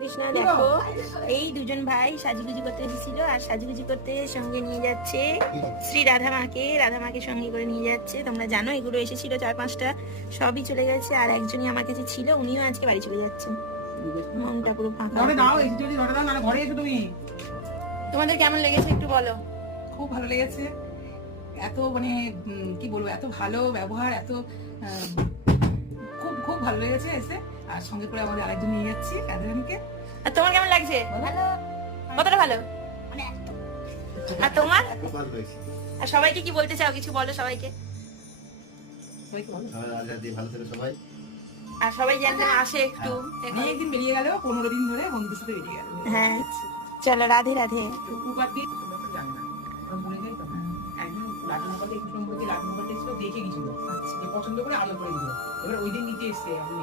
কৃষ্ণ দেখো এই দুজন ভাই সাজুগুজু করতে এসেছিল আর সাজুগুজু করতে সঙ্গে নিয়ে যাচ্ছে শ্রী রাধা মাকে সঙ্গে করে নিয়ে যাচ্ছে। তোমরা জানো এগুলো এসেছিল 4-5টা, সবই চলে গেছে আর একজনই আমার কাছে ছিল, উনিও আজকে বাড়ি চলে যাচ্ছেন। মনটা পুরো ফাঁকা। তোমাদের কেমন লেগেছে একটু বলো। খুব ভালো লেগেছে, এত মানে কি বলবো, এত ভালো ব্যবহার, এত খুব খুব ভালো লেগেছে এসে। আর সঙ্গে করে আমাদের আরেকজন নিয়ে যাচ্ছি রাধারানীকে। আর তোমার কেমন লাগছে? ভালো। কতটা ভালো? আর তোমার? আর সবাইকে কি বলতে চাও, কিছু বলো সবাইকে। সবাই আর সবাই যেন আসে একটু। অনেকদিন বেরিয়ে গেল, 15 দিন ধরে বন্ধুদের সাথে বেরিয়ে গেল। হ্যাঁ চলো রাধে রাধে। শুক্রবার দিন জানি না মনে যাই তো একজন লাড্ডু গোপাল একটু সম্পর্কে লাড্ডু গোপাল ছিল, দেখে গেছিল পছন্দ করে আলো করে দিল। এবার ওই দিন নিতে এসছে, আমি